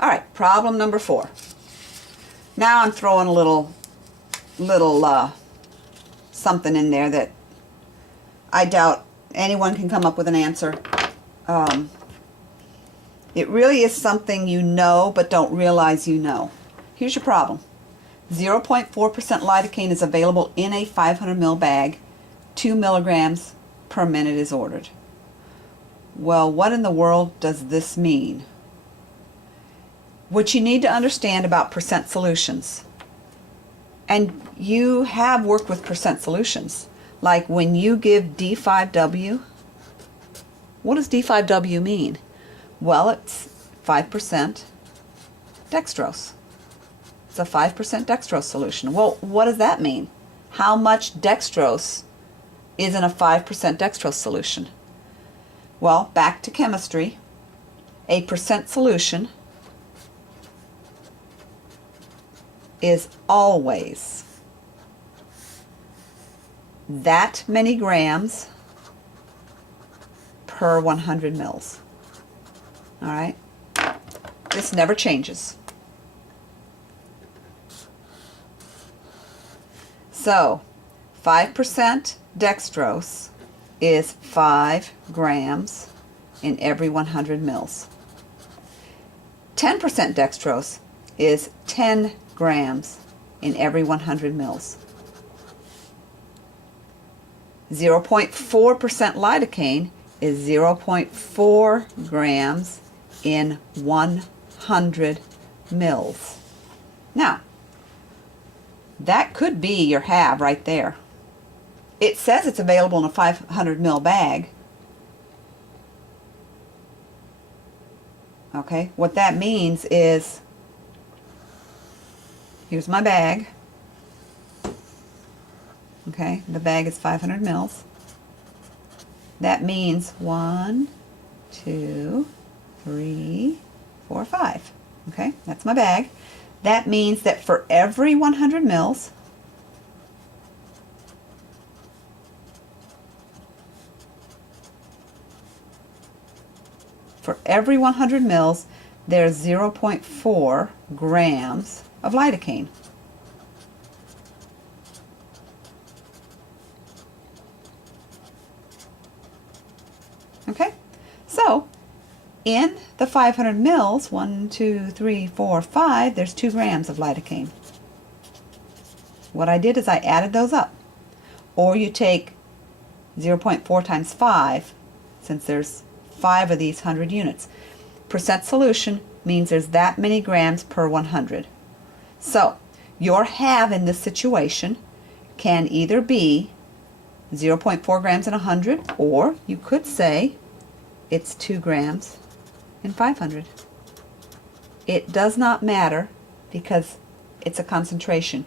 All right, problem number 4. Now I'm throwing a little something in there that I doubt anyone can come up with an answer. It really is something you know but don't realize you know. Here's your problem. 0.4% lidocaine is available in a 500 ml bag. 2 milligrams per minute is ordered. Well, what in the world does this mean? What you need to understand about percent solutions, and you have worked with percent solutions, like when you give D5W, what does D5W mean? Well, it's 5% dextrose. It's a 5% dextrose solution. Well, what does that mean? How much dextrose is in a 5% dextrose solution? Well, back to chemistry. A percent solution is always that many grams per 100 mils. All right? This never changes. So, 5% dextrose is 5 grams in every 100 mils. 10% dextrose is 10 grams in every 100 mils. 0.4% lidocaine is 0.4 grams in 100 mils. Now, that could be your half right there. It says it's available in a 500 ml bag. Okay, what that means is, here's my bag. Okay, the bag is 500 mils. That means 1, 2, 3, 4, 5. Okay, that's my bag. That means that for every 100 mils, there's 0.4 grams of lidocaine. Okay, so in the 500 mils, 1, 2, 3, 4, 5, there's 2 grams of lidocaine. What I did is I added those up. Or you take 0.4 times 5, since there's 5 of these 100 units. Percent solution means there's that many grams per 100. So, your half in this situation can either be 0.4 grams in 100, or you could say it's 2 grams in 500. It does not matter because it's a concentration.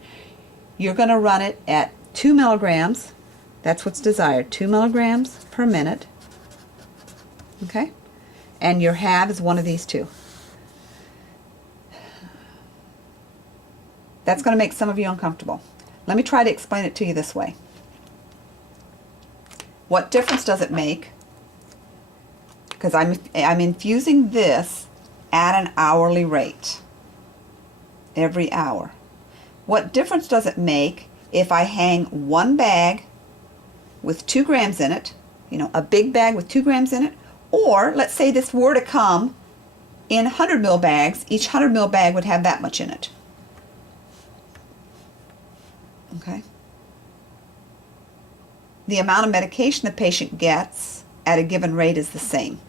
You're going to run it at 2 milligrams. That's what's desired, 2 milligrams per minute. Okay? And your half is one of these two. That's going to make some of you uncomfortable. Let me try to explain it to you this way. What difference does it make? Because I'm infusing this at an hourly rate every hour. What difference does it make if I hang one bag with 2 grams in it, you know, a big bag with 2 grams in it, or let's say this were to come in 100 mil bags, each 100 mil bag would have that much in it. Okay? The amount of medication the patient gets at a given rate is the same.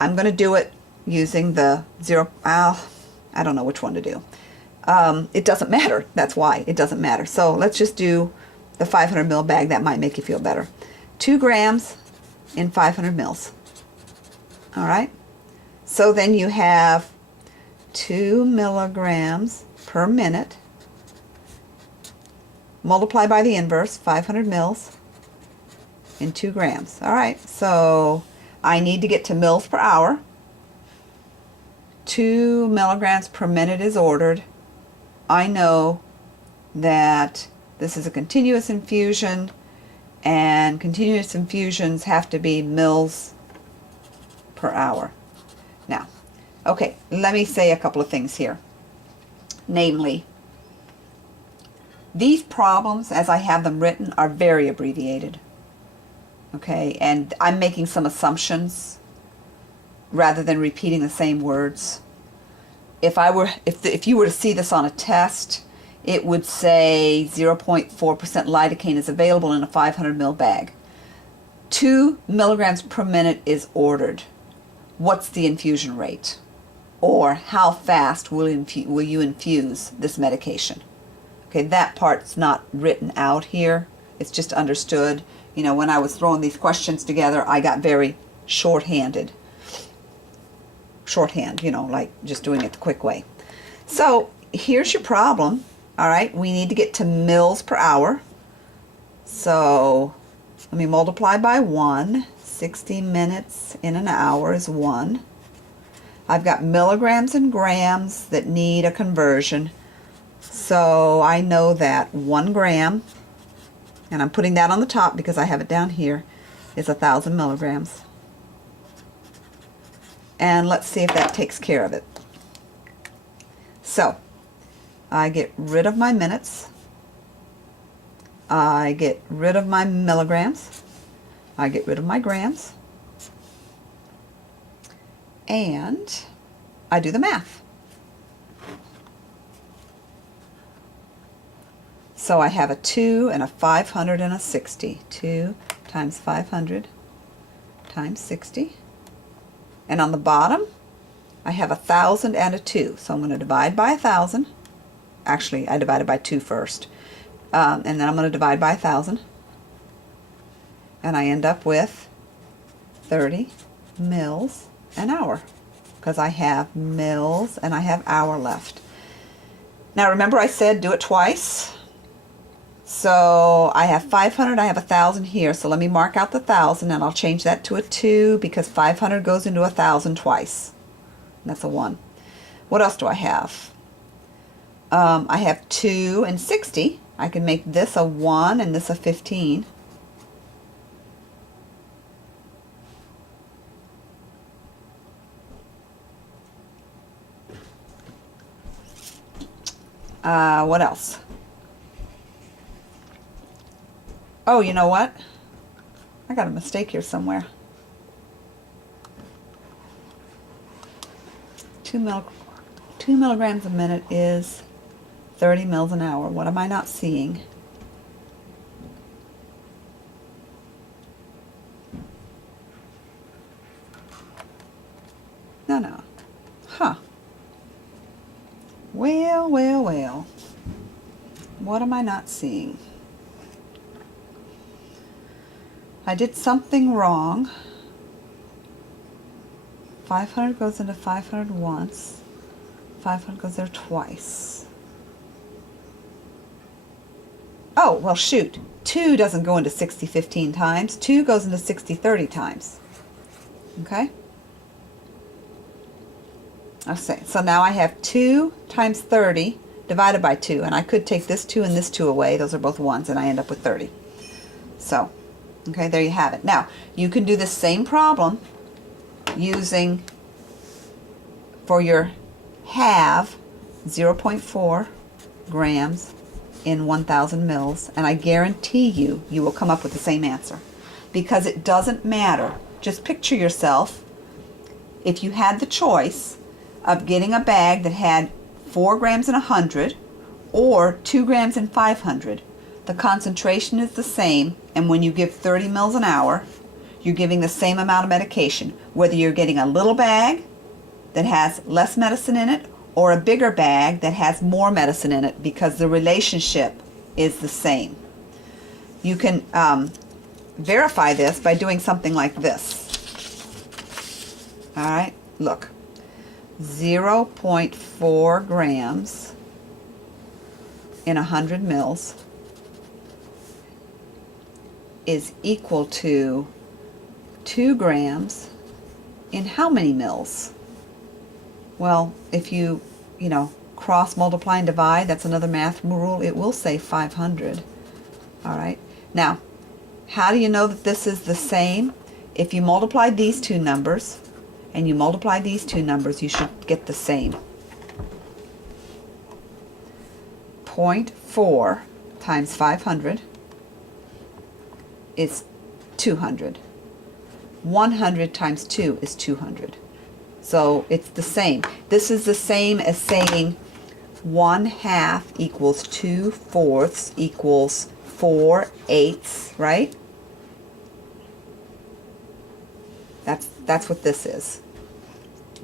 I'm going to do it using the I don't know which one to do. It doesn't matter. That's why it doesn't matter. So let's just do the 500 mil bag. That might make you feel better. 2 grams in 500 mils. All right? So then you have 2 milligrams per minute. Multiply by the inverse, 500 mils in 2 grams. All right, so I need to get to mils per hour. 2 milligrams per minute is ordered. I know that this is a continuous infusion, and continuous infusions have to be mils per hour. Now, Okay, let me say a couple of things here. Namely, these problems, as I have them written, are very abbreviated. Okay, and I'm making some assumptions rather than repeating the same words. If you were to see this on a test, it would say 0.4% lidocaine is available in a 500 ml bag. 2 milligrams per minute is ordered. What's the infusion rate? Or how fast will you infuse this medication? Okay, that part's not written out here. It's just understood. You know, when I was throwing these questions together, I got very shorthanded. Shorthand, you know, like just doing it the quick way. So here's your problem. All right, we need to get to mils per hour. So let me multiply by 1. 60 minutes in an hour is 1. I've got milligrams and grams that need a conversion. So I know that 1 gram, and I'm putting that on the top because I have it down here, is 1,000 milligrams. And let's see if that takes care of it. So I get rid of my minutes. I get rid of my milligrams. I get rid of my grams. And I do the math. So I have a 2 and a 500 and a 60. 2 times 500 times 60. And on the bottom, I have 1,000 and a 2. So I'm going to divide by 1,000. Actually, I divided by 2 first. And then I'm going to divide by 1,000. And I end up with 30 mils an hour, because I have mils and I have hour left. Now remember I said do it twice. So I have 500, I have 1,000 here. So let me mark out the 1,000 and I'll change that to a 2 because 500 goes into 1,000 twice. And that's a 1. What else do I have? I have 2 and 60. I can make this a 1 and this a 15. What else? Oh, you know what? I got a mistake here somewhere. 2 milligrams a minute is 30 mils an hour. What am I not seeing? No. Huh. Well. What am I not seeing? I did something wrong. 500 goes into 500 once. 500 goes there twice. Oh, well shoot. 2 doesn't go into 60 15 times. 2 goes into 60 30 times. Okay? So now I have 2 times 30 divided by 2. And I could take this 2 and this 2 away. Those are both 1s, and I end up with 30. So, okay, there you have it. Now, you can do the same problem using, for your have, 0.4 grams in 1,000 mils. And I guarantee you will come up with the same answer. Because it doesn't matter. Just picture yourself, if you had the choice of getting a bag that had 4 grams in 100 or 2 grams in 500, the concentration is the same, and when you give 30 mils an hour, you're giving the same amount of medication, whether you're getting a little bag that has less medicine in it or a bigger bag that has more medicine in it, because the relationship is the same. You can verify this by doing something like this. All right, look. 0.4 grams in 100 mils is equal to 2 grams in how many mils? Well, if you cross multiply and divide, that's another math rule, it will say 500. All right. Now, how do you know that this is the same? If you multiply these two numbers and you multiply these two numbers, you should get the same. 0.4 times 500 is 200. 100 times 2 is 200. So it's the same. This is the same as saying 1/2 equals 2/4 equals 4/8, right? That's what this is.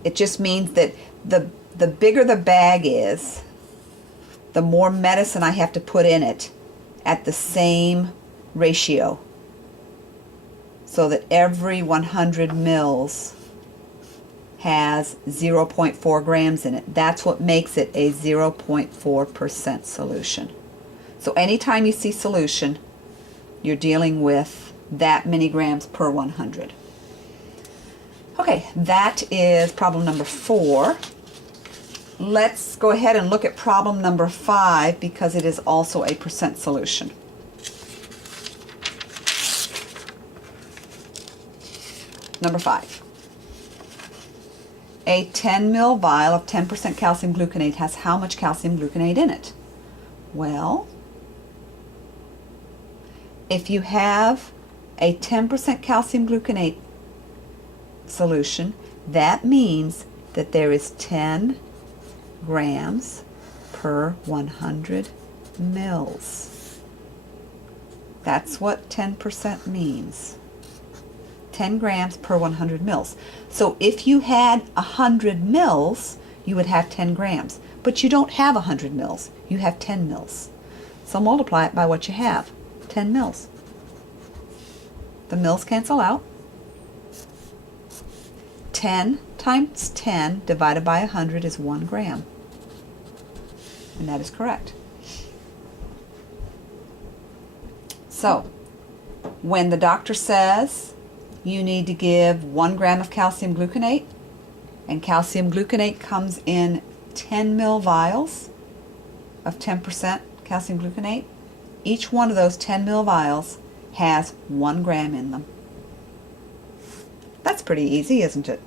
It just means that the bigger the bag is, the more medicine I have to put in it at the same ratio, so that every 100 mils has 0.4 grams in it. That's what makes it a 0.4% solution. So anytime you see solution, you're dealing with that many grams per 100. Okay, that is problem number 4. Let's go ahead and look at problem number 5 because it is also a percent solution. Number 5. A 10 ml vial of 10% calcium gluconate has how much calcium gluconate in it? Well, if you have a 10% calcium gluconate solution, that means that there is 10 grams per 100 mils. That's what 10% means. 10 grams per 100 mils. So if you had 100 mils, you would have 10 grams. But you don't have 100 mils. You have 10 mils. So multiply it by what you have. 10 mils. The mils cancel out. 10 times 10 divided by 100 is 1 gram. And that is correct. So, when the doctor says you need to give 1 gram of calcium gluconate, and calcium gluconate comes in 10 ml vials of 10% calcium gluconate, each one of those 10 ml vials has 1 gram in them. That's pretty easy, isn't it?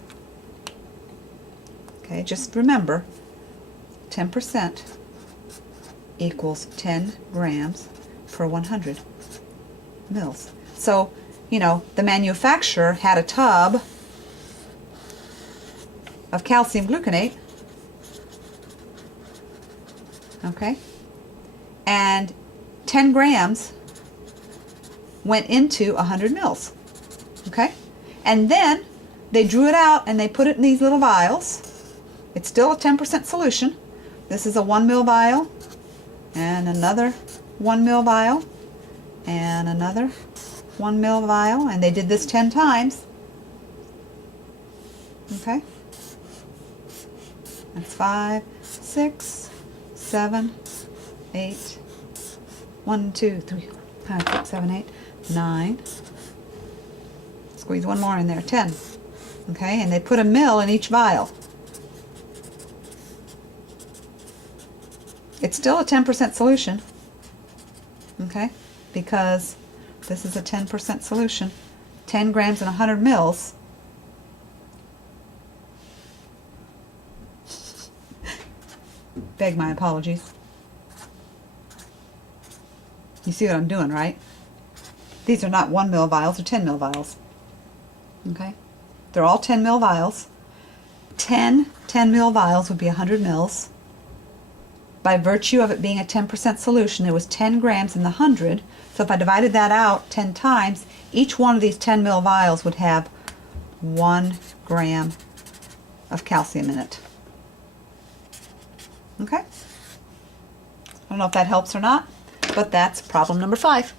Okay, just remember, 10% equals 10 grams per 100 mils. So, you know, the manufacturer had a tub of calcium gluconate, okay, and 10 grams went into 100 mils, okay, and then they drew it out and they put it in these little vials. It's still a 10% solution. This is a 1 ml vial, and another 1 ml vial, and another 1 ml vial, and they did this 10 times. Okay? That's 5, 6, 7, 8, 1, 2, 3, 5, 6, 7, 8, 9. Squeeze one more in there, 10. Okay, and they put a mil in each vial. It's still a 10% solution, okay, because this is a 10% solution. 10 grams in 100 mils. Beg my apologies. You see what I'm doing, right? These are not 1 ml vials, they're 10 ml vials. Okay? They're all 10 ml vials. 10 ml vials would be 100 mils. By virtue of it being a 10% solution, there was 10 grams in the 100. So if I divided that out 10 times, each one of these 10 ml vials would have 1 gram of calcium in it. Okay? I don't know if that helps or not, but that's problem number 5.